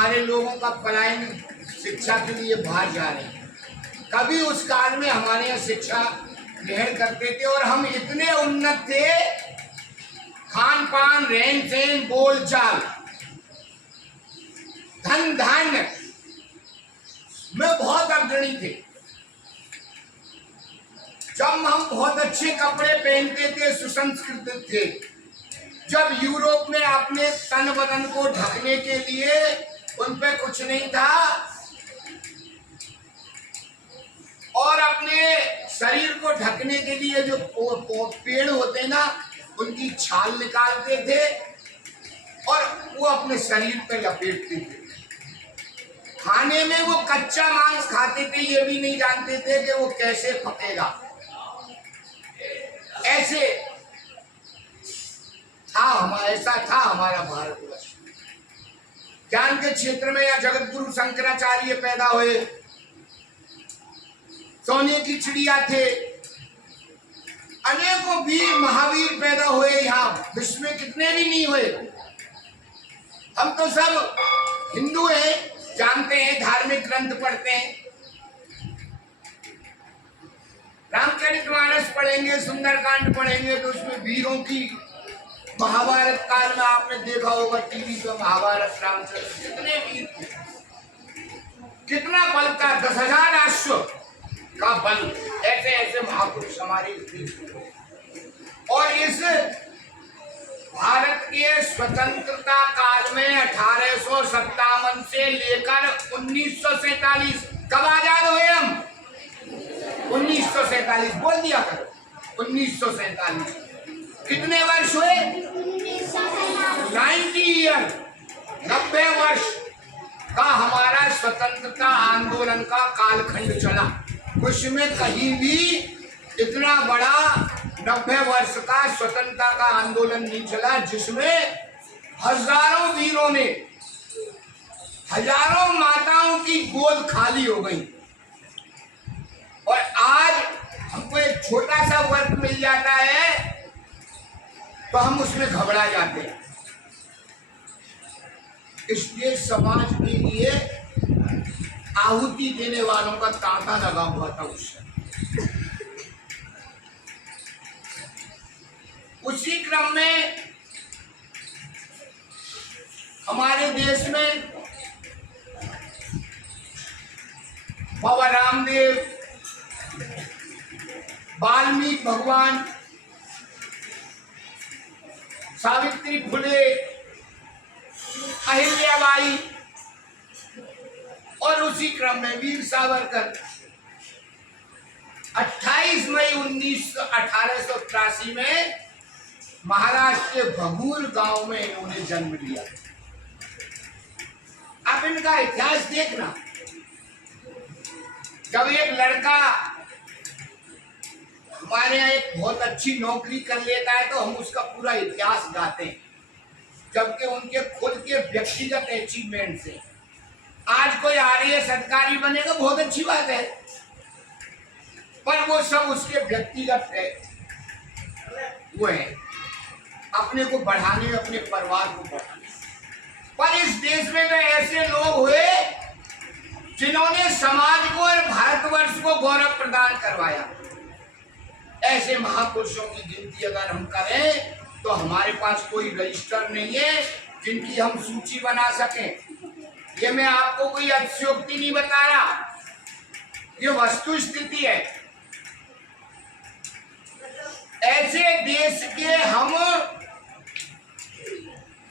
हमारे लोगों का पलायन शिक्षा के लिए बाहर जा रहे हैं। कभी उस काल में हमारे यहाँ शिक्षा ग्रहण करते थे और हम इतने उन्नत थे, खान पान, रहन सहन, बोल चाल, धन धान्य में बहुत अग्रणी थे। जब हम बहुत अच्छे कपड़े पहनते थे, सुसंस्कृत थे। जब यूरोप में अपने तन बदन को ढकने के लिए उन पे कुछ नहीं था और अपने शरीर को ढकने के लिए जो पेड़ होते ना, उनकी छाल निकालते थे और वो अपने शरीर पे लपेटते थे। खाने में वो कच्चा मांस खाते थे, ये भी नहीं जानते थे कि वो कैसे पकेगा। ऐसे था ऐसा था हमारा भारतवर्ष। ज्ञान के क्षेत्र में या जगत गुरु शंकराचार्य पैदा हुए, सोने की चिड़िया थे, अनेकों वीर महावीर पैदा हुए। यहाँ विश्व में कितने भी नहीं हुए। हम तो सब हिंदू हैं, जानते हैं, धार्मिक ग्रंथ पढ़ते हैं, रामचरितमानस पढ़ेंगे, सुंदरकांड पढ़ेंगे, तो उसमें वीरों की, महाभारत काल में आपने देखा होगा टीवी पे महाभारत, रामचरित, कितने वीर थे, कितना बल था, 10,000 अश्व का बल, ऐसे ऐसे महापुरुष हमारे थे। और इस भारत के स्वतंत्रता काल में 1857 से लेकर 1947, कब आजाद हुए हम? 1947, बोल दिया करो, 1947। कितने वर्ष हुए? 90 ईयर, 90 वर्ष का हमारा स्वतंत्रता आंदोलन का कालखंड चला। उसमें कहीं भी इतना बड़ा 90 वर्ष का स्वतंत्रता का आंदोलन नहीं चला जिसमें हजारों वीरों ने, हजारों माताओं की गोद खाली हो गई। और आज हमको एक छोटा सा वर्ग मिल जाता है तो हम उसमें घबरा जाते हैं। इसलिए समाज के लिए आहुति देने वालों का तांता लगा हुआ था उस समय। उसी क्रम में हमारे देश में बाबा रामदेव, वाल्मीकि भगवान, सावित्री फुले, अहिल्याबाई और उसी क्रम में वीर सावरकर 28 मई 1883 में महाराष्ट्र के भगूर गांव में इन्होंने जन्म लिया। आप इनका इतिहास देखना, जब एक लड़का हमारे यहाँ एक बहुत अच्छी नौकरी कर लेता है तो हम उसका पूरा इतिहास गाते हैं, जबकि उनके खुद के व्यक्तिगत अचीवमेंट से। आज कोई आईएएस अधिकारी बनेगा, बहुत अच्छी बात है, पर वो सब उसके व्यक्तिगत है, वो है अपने को बढ़ाने, अपने परिवार को बढ़ाने। पर इस देश में तो ऐसे लोग हुए जिन्होंने समाज को और भारतवर्ष को गौरव प्रदान करवाया। ऐसे महापुरुषों की गिनती अगर हम करें तो हमारे पास कोई रजिस्टर नहीं है जिनकी हम सूची बना सकें। ये मैं आपको कोई अतिशयोक्ति नहीं बता रहा, ये वस्तु स्थिति है। ऐसे देश के हम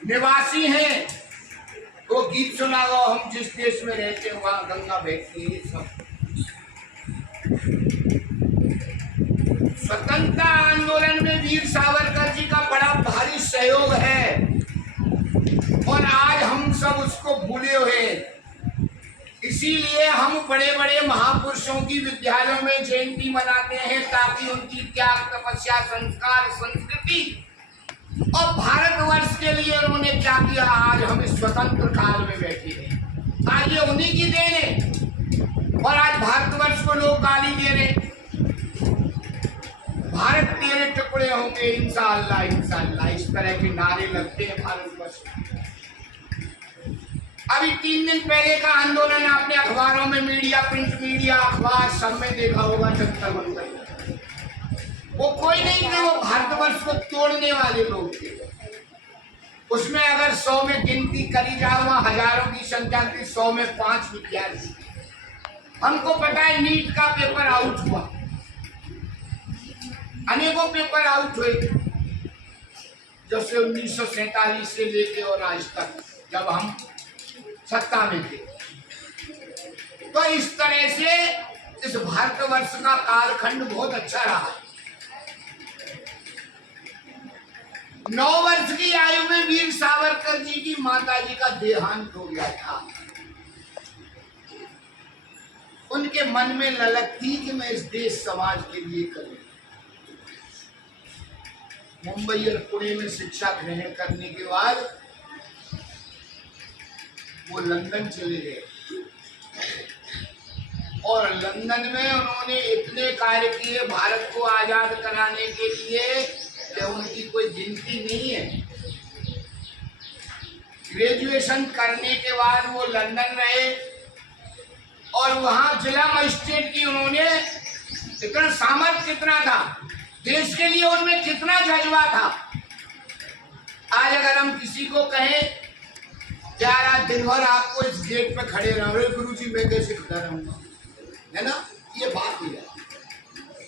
निवासी हैं। वो गीत सुना हो, हम जिस देश में रहते हैं वहां गंगा बहती है। सब स्वतंत्रता आंदोलन में वीर सावरकर जी का बड़ा भारी सहयोग है और आज हम सब उसको भूले हुए। इसीलिए हम बड़े बड़े महापुरुषों की विद्यालयों में जयंती मनाते हैं ताकि उनकी त्याग, तपस्या, संस्कार, संस्कृति और भारतवर्ष के लिए उन्होंने क्या किया, आज हम इस स्वतंत्र काल में बैठे हैं। आज ये उन्हीं की देन है। और आज भारतवर्ष को लोग गाली दे रहे, भारत तेरे टुकड़े होंगे इंशाअल्लाह, इंशाअल्लाह, इस तरह के नारे लगते हैं भारतवर्ष। अभी 3 दिन पहले का आंदोलन आपने अखबारों में, मीडिया, प्रिंट मीडिया, अखबार सब में देखा होगा। जंतर मंतर वो कोई नहीं थे, वो भारतवर्ष को तोड़ने वाले लोग थे। उसमें अगर 100 में गिनती करी जाए, वहां हजारों की संख्या थी, 100 में 5 विद्यार्थी। हमको पता है नीट का पेपर आउट हुआ, अनेकों पेपर आउट हुए जब से 1947 से लेके और आज तक जब हम सत्ता में थे। तो इस तरह से इस भारतवर्ष का कालखंड बहुत अच्छा रहा। 9 वर्ष की आयु में वीर सावरकर जी की माताजी का देहांत हो गया था। उनके मन में ललक थी कि मैं इस देश समाज के लिए करूं। मुंबई और पुणे में शिक्षा ग्रहण करने के बाद वो लंदन चले गए और लंदन में उन्होंने इतने कार्य किए भारत को आजाद कराने के लिए कि उनकी कोई गिनती नहीं है। ग्रेजुएशन करने के बाद वो लंदन रहे और वहां जिला मजिस्ट्रेट की उन्होंने इतना सामर्थ्य कितना था, देश के लिए उनमें कितना जज्बा था। आज अगर हम किसी को कहें यार आज दिन भर आपको इस गेट पे खड़े रहो, गुरु जी मैं कैसे खड़ा रहूंगा, है ना, ये बात नहीं है।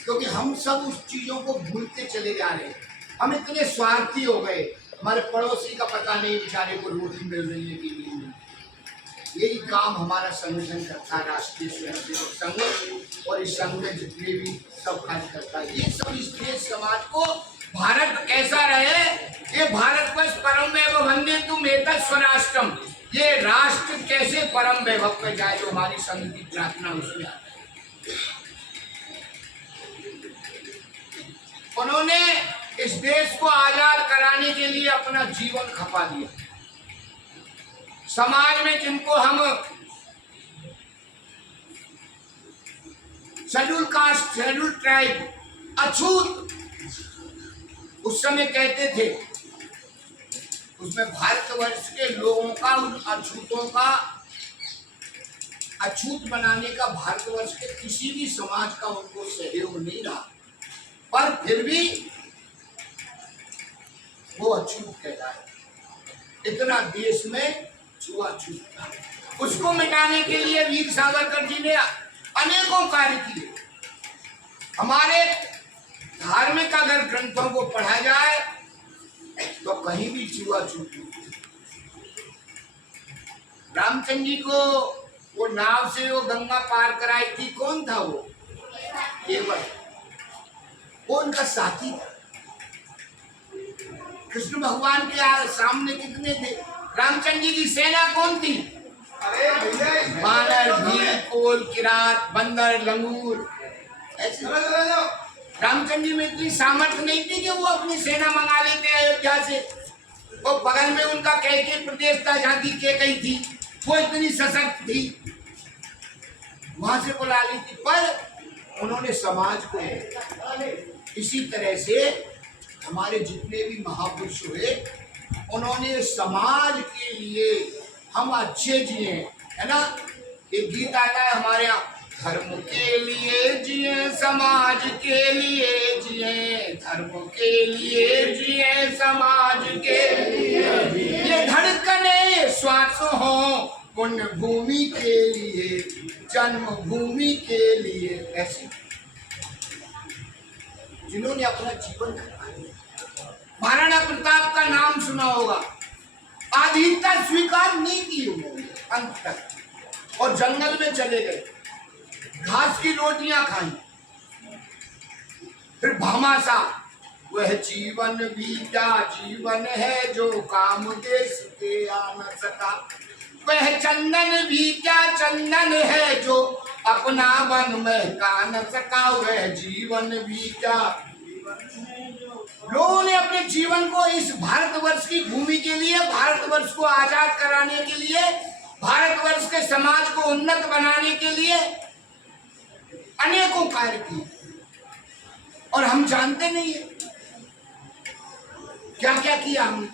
क्योंकि हम सब उस चीजों को भूलते चले जा रहे हैं। हम इतने स्वार्थी हो गए, हमारे पड़ोसी का पता नहीं बेचारे को रोटी मिल रही है कि नहीं। यही काम हमारा संगठन करता है, राष्ट्रीय स्वयंसेवक संघ, और इस संघ में जितने भी सब कार्य करता है। ये सब इस देश समाज को भारत कैसा रहे, ये भारतवर्ष परम वैभव वंदे तुम एतत् स्वराष्ट्रम, ये राष्ट्र कैसे परम वैभव पे जाए, जो हमारी संघ की प्रार्थना उसमें आता है। उन्होंने इस देश को आजाद कराने के लिए अपना जीवन खपा दिया। समाज में जिनको हम शेड्यूल कास्ट, शेड्यूल ट्राइब, अछूत उस समय कहते थे, उसमें भारतवर्ष के लोगों का, उन अछूतों का अछूत बनाने का भारतवर्ष के किसी भी समाज का उनको सहयोग नहीं रहा, पर फिर भी वो अछूत कहलाए। इतना देश में छुआछूत था, उसको मिटाने के लिए वीर सावरकर जी ने अनेकों कार्य किए। हमारे धार्मिक अगर ग्रंथों को पढ़ा जाए तो कहीं भी छुआछूत नहीं। रामचंद्र जी को वो नाव से वो गंगा पार कराई थी, कौन था वो? केवल वो उनका साथी था। कृष्ण भगवान के सामने कितने थे? रामचंद्र जी की सेना कौन थी? अरे बानर, भील, कोल, किरात, बंदर, लंगूर, ऐसे। रामचंद्र जी में इतनी सामर्थ्य नहीं थी कि वो अपनी सेना मंगा लेते अयोध्या से। वो बगल में उनका कैके प्रदेश था जहाँ की कैकई थी, वो इतनी सशक्त थी, वहां से बुला ली थी। पर उन्होंने समाज को, इसी तरह से हमारे जितने भी महापुरुष हुए, उन्होंने समाज के लिए हम अच्छे जिए, है ना। एक गीत आता है हमारे यहाँ, धर्म के लिए जिए, समाज के लिए जिए, धर्म के लिए जिए, समाज के लिए जिए, ये धड़कने श्वास हो पुण्य भूमि के लिए, जन्म भूमि के लिए। ऐसे जिन्होंने अपना जीवन खपा दिया। महाराणा प्रताप का नाम सुना होगा, आधीनता स्वीकार नहीं की उन्होंने अंत तक, और जंगल में चले गए, घास की रोटियां खाई। फिर भामासा, वह जीवन बीता जीवन है जो काम देश के आ न सका, वह चंदन भी क्या चंदन है जो अपना वन महका न सका, वह जीवन भी क्या। लोगों ने अपने जीवन को इस भारतवर्ष की भूमि के लिए, भारतवर्ष को आजाद कराने के लिए, भारतवर्ष के समाज को उन्नत बनाने के लिए अनेकों कार्य किए, और हम जानते नहीं है क्या क्या किया हमने।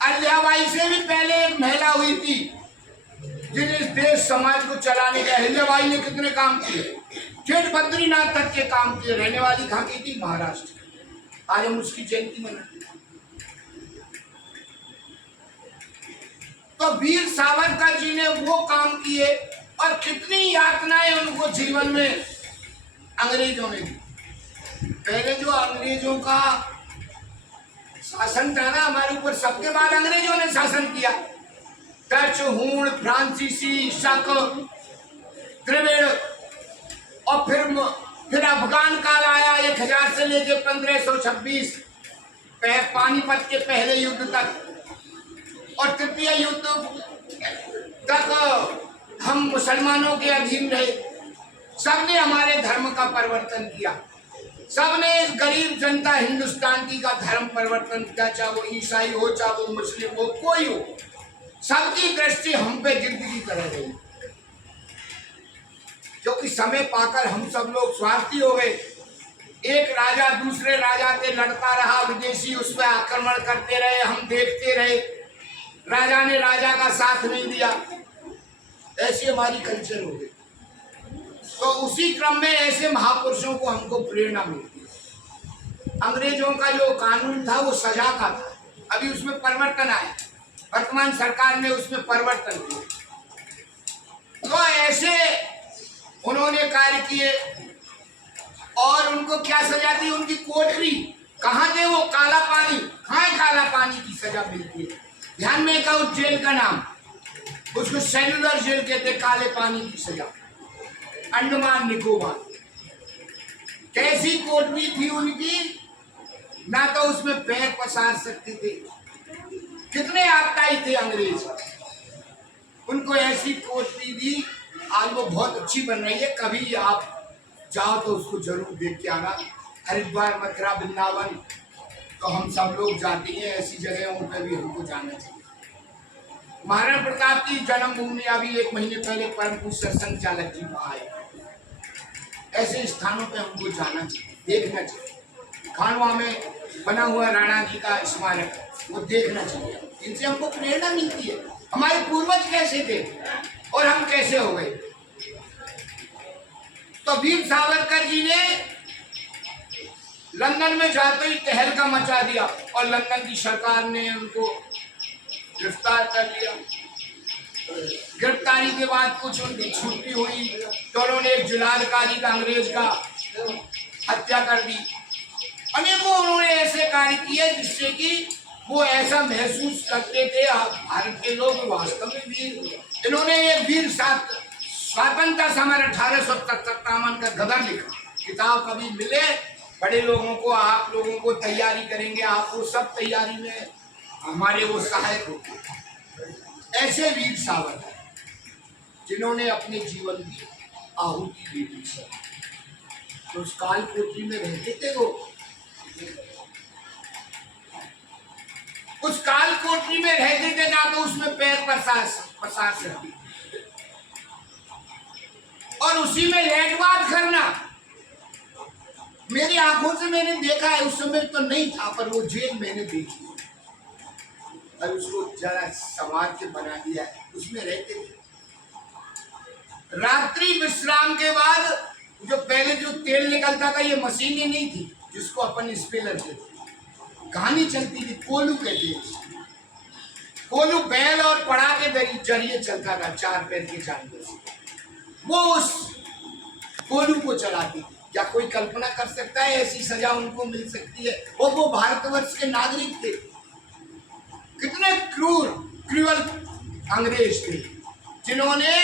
अहिल्याबाई से भी पहले एक महिला हुई थी, जिन इस देश समाज को चलाने के अहिल्याबाई ने कितने काम किए, जेठ बद्रीनाथ तक के काम किए। रहने वाली कहाँ की थी? महाराष्ट्र। आज हम उसकी जयंती मनाते। तो वीर सावरकर जी ने वो काम किए और कितनी यातनाएं उनको जीवन में अंग्रेजों ने दी। पहले जो अंग्रेजों का शासन था ना हमारे ऊपर, सबके बाद अंग्रेजों ने शासन किया। डच, हूण, फ्रांसीसी, शक, द्रविड़ और फिर अफगान काल आया 1000 से लेके 1526 पानीपत के पहले युद्ध तक, और तृतीय युद्ध तक हम मुसलमानों के अधीन रहे। सबने हमारे धर्म का परिवर्तन किया, सबने इस गरीब जनता हिंदुस्तान की का धर्म परिवर्तन किया, चाहे वो ईसाई हो, चाहे वो मुस्लिम हो, कोई हो, सबकी दृष्टि हम पे जिंदगी कर रही। क्योंकि समय पाकर हम सब लोग स्वार्थी हो गए। एक राजा दूसरे राजा से लड़ता रहा, विदेशी उस पर आक्रमण करते रहे, हम देखते रहे, राजा ने राजा का साथ नहीं दिया। ऐसी हमारी कल्चर हो गई। तो उसी क्रम में ऐसे महापुरुषों को हमको प्रेरणा मिलती है। अंग्रेजों का जो कानून था वो सजा का था, अभी उसमें परिवर्तन आया, वर्तमान सरकार ने उसमें परिवर्तन किया। तो ऐसे उन्होंने कार्य किए और उनको क्या सजा थी? उनकी कोठरी कहाँ थे? वो काला पानी। कहाँ काला पानी की सजा मिलती है? ध्यान में का उस जेल का नाम, उसको सेलुलर जेल कहते, काले पानी की सजा, अंडमान निकोबार। कैसी कोठरी थी उनकी, ना तो उसमें पैर पसार सकते थे। कितने आपदाई थे अंग्रेज, उनको ऐसी कोठरी दी। आज वो बहुत अच्छी बन रही है, कभी आप जाओ तो उसको जरूर देख के आना। हरिद्वार, मथुरा, वृंदावन तो हम सब लोग जाते हैं, ऐसी जगहों पर भी हमको जाना चाहिए। महाराणा प्रताप की जन्मभूमि अभी 1 महीने पहले परम पूज्य सत्संग चालक जी आए। ऐसे स्थानों पे हमको जाना चाहिए, देखना चाहिए। खानवा में बना हुआ राणा जी का स्मारक, वो देखना चाहिए। इनसे हमको प्रेरणा मिलती है, हमारे पूर्वज कैसे थे और हम कैसे हो गए। तो वीर सावरकर जी ने लंदन में जाते ही तहलका मचा दिया और लंदन की सरकार ने उनको गिरफ्तार कर लिया। गिरफ्तारी के बाद कुछ उनकी छुट्टी हुई तो उन्होंने एक जिलाधिकारी का, अंग्रेज का हत्या कर दी। अनेकों उन्होंने ऐसे कार्य किए जिससे कि वो ऐसा महसूस करते थे भारत के लोग वास्तव में वीर। इन्होंने एक वीर स्वतंत्रता समर 1857 का गदर लिखा, किताब कभी मिले बड़े लोगों को, आप लोगों को तैयारी करेंगे, आपको सब तैयारी में हमारे वो सहायक होते। ऐसे वीर सावरकर जिन्होंने अपने जीवन की आहुति दे दी। तो उस काल कोठरी में रहते थे वो, उस काल कोठरी में रहते थे ना, तो उसमें पैर पसार सकते और उसी में लेटवाद करना। मेरी आंखों से मैंने देखा है, उस समय तो नहीं था पर वो जेल मैंने देखी और उसको जरा समाज के बना दिया है। उसमें रहते थे, रात्रि विश्राम के बाद जो पहले जो तेल निकलता था, ये मशीनें नहीं थी जिसको अपन स्पेलर कहते थे, कहानी चलती थी, कोलू कहते हैं। कोलू बैल और पड़ा के जरिए चलता था, 4 पैर के जानवर से। वो उस कोलू को चलाती थी। क्या कोई कल्पना कर सकता है ऐसी सजा उनको मिल सकती है? और वो भारतवर्ष के नागरिक थे। कितने क्रूअल अंग्रेज थे जिन्होंने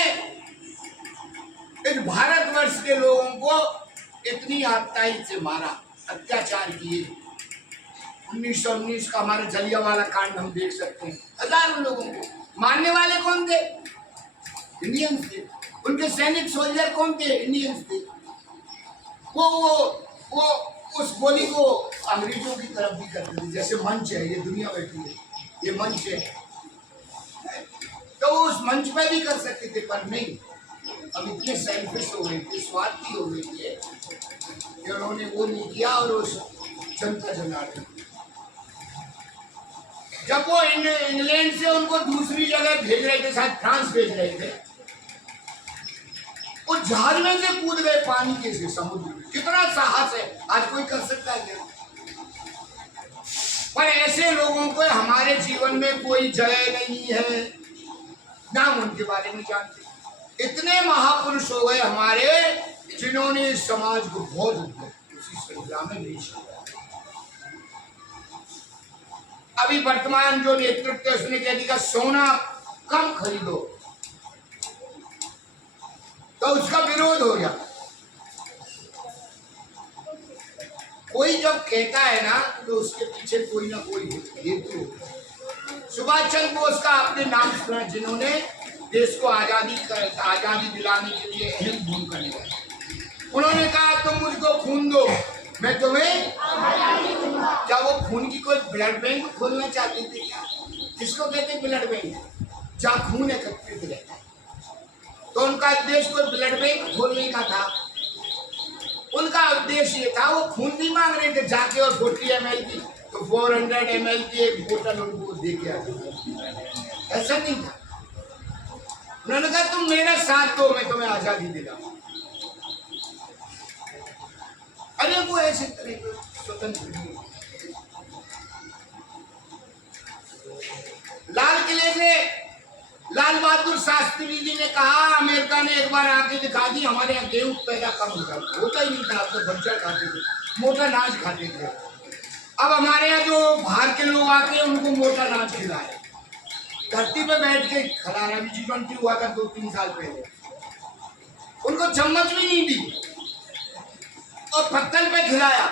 इस भारतवर्ष के लोगों को इतनी आत्ताई से मारा, अत्याचार किए। 1919 का हमारा जलियांवाला कांड हम देख सकते हैं। हजारों लोगों को मारने वाले कौन थे? इंडियंस थे। उनके सैनिक सोल्जर कौन थे? इंडियंस थे। वो उस गोली को अंग्रेजों की तरफ भी करते थे। जैसे मंच है, ये दुनिया बैठी है, ये मंच है, तो उस मंच पे भी कर सकते थे पर नहीं। अब इतने सेल्फिश हो गए थे, स्वार्थी हो गए थे कि उन्होंने वो नहीं किया और उस जनता जनार्दन। जब वो इंग्लैंड से उनको दूसरी जगह भेज रहे थे, शायद फ्रांस भेज रहे थे, वो जहाज में से कूद गए पानी के से समुद्र में। कितना साहस है, आज कोई कर सकता है क्या? पर ऐसे लोगों को हमारे जीवन में कोई जगह नहीं है, ना हम उनके बारे में जानते। इतने महापुरुष हो गए हमारे, जिन्होंने इस समाज को बहुत उसी श्रृंखला में नीच किया। अभी वर्तमान जो नेतृत्व है उसने कह दिया सोना कम खरीदो, तो उसका विरोध हो गया। कोई जब कहता है ना तो उसके पीछे कोई ना कोई हेतु होता। सुभाष चंद्र बोस का आपने नाम सुना, जिन्होंने देश को आजादी दिलाने के लिए अहम भूमिका निभाई। उन्होंने कहा तुम मुझको खून दो, मैं तुम्हें क्या वो खून की कोई ब्लड बैंक खोलना चाहते थे क्या? किसको कहते ब्लड बैंक? जहाँ खून एकत्रित रहता है। तो उनका उद्देश्य कोई ब्लड बैंक खोलने का था। उनका उद्देश्य ये था, वो खून नहीं मांग रहे थे जाके और 40 ml की, तो 400 ml की एक बोतल उनको दे के आते। ऐसा नहीं था। उन्होंने कहा तुम मेरा साथ दो, मैं तुम्हें आजादी दिलाऊंगा। अरे वो ऐसे तरह स्वतंत्र नहीं। लाल किले से लाल बहादुर शास्त्री जी ने कहा, अमेरिका ने एक बार आके दिखा दी, हमारे यहाँ गेहूं पैदा कम होता ही नहीं था, तो बंचर खाते थे, मोटा अनाज खाते थे। अब हमारे यहाँ जो बाहर के लोग आते हैं उनको मोटा अनाज खिलाए, धरती पे बैठ के खिला रहा। G20 हुआ था 2-3 साल पहले, उनको चम्मच भी नहीं दी और पत्तल पे खिलाया।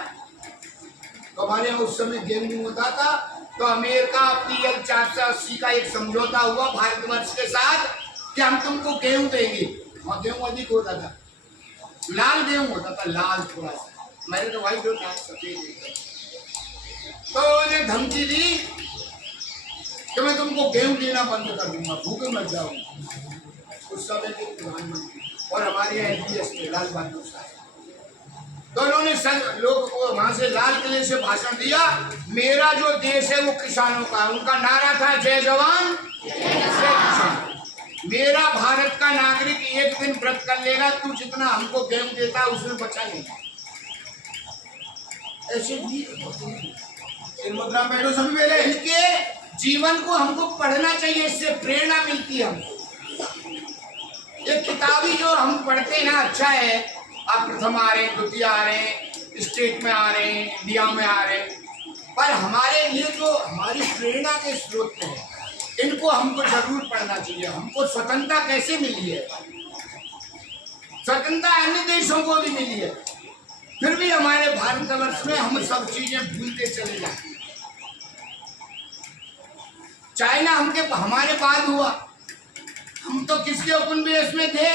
तो हमारे यहाँ उस समय गेहूं होता था, तो अमेरिका PL 480 का एक समझौता हुआ भारतवर्ष के साथ कि हम तुमको गेहूं देंगे। और गेहूं अधिक होता था, लाल गेहूं होता था, लाल थोड़ा सा, मैंने तो व्हाइट होता है सफेद। तो उन्हें धमकी दी कि मैं तुमको गेहूं देना बंद कर दूंगा, भूखे मर जाऊंगा। उस समय के प्रधानमंत्री और हमारे यहाँ NPS में लाल बहादुर शास्त्री, तो उन्होंने लोग को वहां से लाल किले से भाषण दिया। मेरा जो देश है वो किसानों का है। उनका नारा था जय जवान जय किसान। मेरा भारत का नागरिक एक दिन व्रत कर लेगा, तू जितना हमको गेहूं देता है उसमें बचा नहीं। ऐसे भी बैठो सभी मेरे, इनके जीवन को हमको पढ़ना चाहिए, इससे प्रेरणा मिलती है हमको। ये किताबी जो हम पढ़ते हैं ना, अच्छा है, आप प्रथम आ रहे हैं, द्वितीय आ रहे हैं, स्टेट में आ रहे हैं, इंडिया में आ रहे हैं, पर हमारे लिए जो हमारी प्रेरणा के स्रोत हैं, इनको हमको जरूर पढ़ना चाहिए। हमको स्वतंत्रता कैसे मिली है? स्वतंत्रता अन्य देशों को भी मिली है, फिर भी हमारे भारतवर्ष में हम सब चीजें भूलते चले जाते। चाइना हमारे बाद हुआ, हम तो किसके उपनिवेश में थे?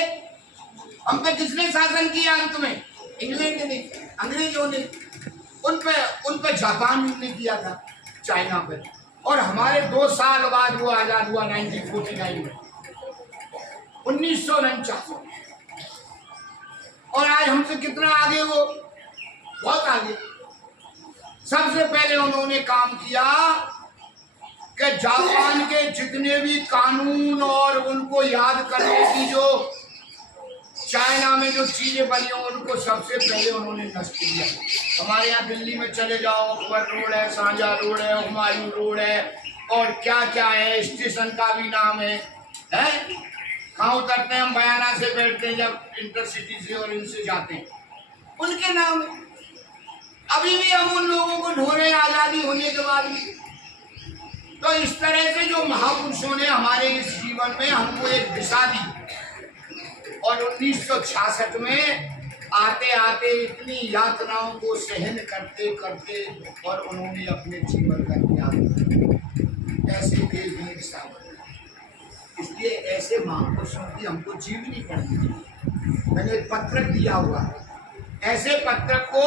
हम पे किसने शासन किया अंत में? इंग्लैंड ने, अंग्रेजों ने। उन पे जापान ने किया था, चाइना पे। और हमारे 2 साल बाद वो आजाद हुआ 1949 में, 1949। और आज हमसे कितना आगे वो, बहुत आगे। सबसे पहले उन्होंने काम किया कि जापान के जितने भी कानून और उनको याद करने की जो चाइना में जो चीजें बनी हो, उनको सबसे पहले उन्होंने नष्ट किया। हमारे यहाँ दिल्ली में चले जाओ, अकबर रोड है, सांझा रोड है, हुमायूं रोड है, और क्या क्या है, स्टेशन का भी नाम है। कहाँ उतरते हैं हम? बयाना से बैठते हैं जब इंटरसिटी से और इनसे जाते हैं, उनके नाम है। अभी भी हम उन लोगों को ढो रहे हैं आजादी होने के बाद भी। तो इस तरह से जो महापुरुषों ने हमारे इस जीवन में हमको एक दिशा दी, और 1966 में आते आते इतनी यातनाओं को सहन करते करते और उन्होंने अपने जीवन का त्याग ऐसे देश में दिशा बनाई। इसलिए ऐसे महापुरुषों की हमको जीवनी पढ़नी चाहिए। मैंने एक पत्रक दिया हुआ है, ऐसे पत्रक को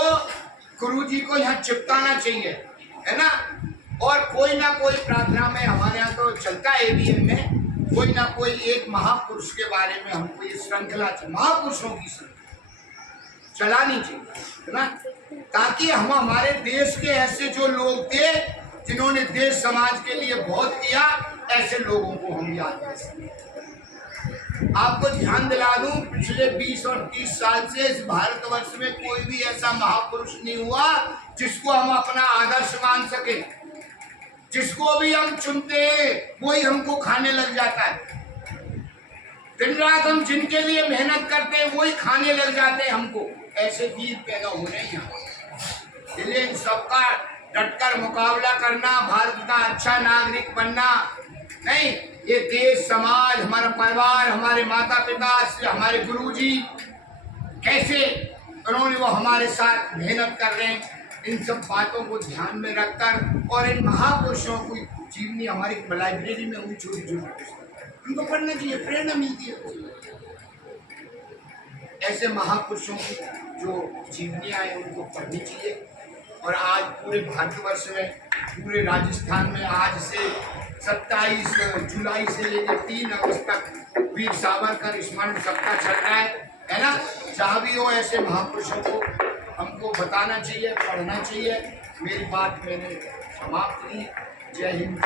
गुरु जी को यहाँ चिपकाना चाहिए, है ना। और कोई ना कोई प्रार्थना में, हमारे यहाँ तो चलता है ABM में, कोई ना कोई एक महापुरुष के बारे में हमको ये श्रृंखला, महापुरुषों की श्रृंखला चलानी चाहिए, है ना, ताकि हम हमारे देश के ऐसे जो लोग थे जिन्होंने देश समाज के लिए बहुत किया, ऐसे लोगों को हम याद कर सकते हैं। आपको ध्यान दिला दूं, पिछले 20 और 30 साल से इस भारतवर्ष में कोई भी ऐसा महापुरुष नहीं हुआ जिसको हम अपना आदर्श मान सके। जिसको भी हम चुनते हैं वही हमको खाने लग जाता है। दिन रात हम जिनके लिए मेहनत करते हैं वही खाने लग जाते हैं हमको। ऐसे वीर पैदा हो रहे हैं यहाँ। इसलिए इन सबका डटकर मुकाबला करना, भारत का अच्छा नागरिक बनना नहीं, ये देश समाज, हमारा परिवार, हमारे माता पिता, हमारे गुरुजी कैसे उन्होंने वो हमारे साथ मेहनत कर रहे हैं, इन सब बातों को ध्यान में रखकर और इन महापुरुषों की जीवनी हमारी लाइब्रेरी में हुई छोटी छोटी उनको पढ़ना चाहिए, प्रेरणा मिलती है। ऐसे महापुरुषों की जो जीवनियाँ हैं उनको पढ़नी चाहिए। और आज पूरे भारतवर्ष में, पूरे राजस्थान में आज से 27 जुलाई से लेकर 3 अगस्त तक वीर सावरकर स्मरण सप्ताह चल रहा है ना। जहाँ भी हो ऐसे महापुरुषों को हमको बताना चाहिए, पढ़ना चाहिए। मेरी बात मैंने समाप्त की। जय हिंद।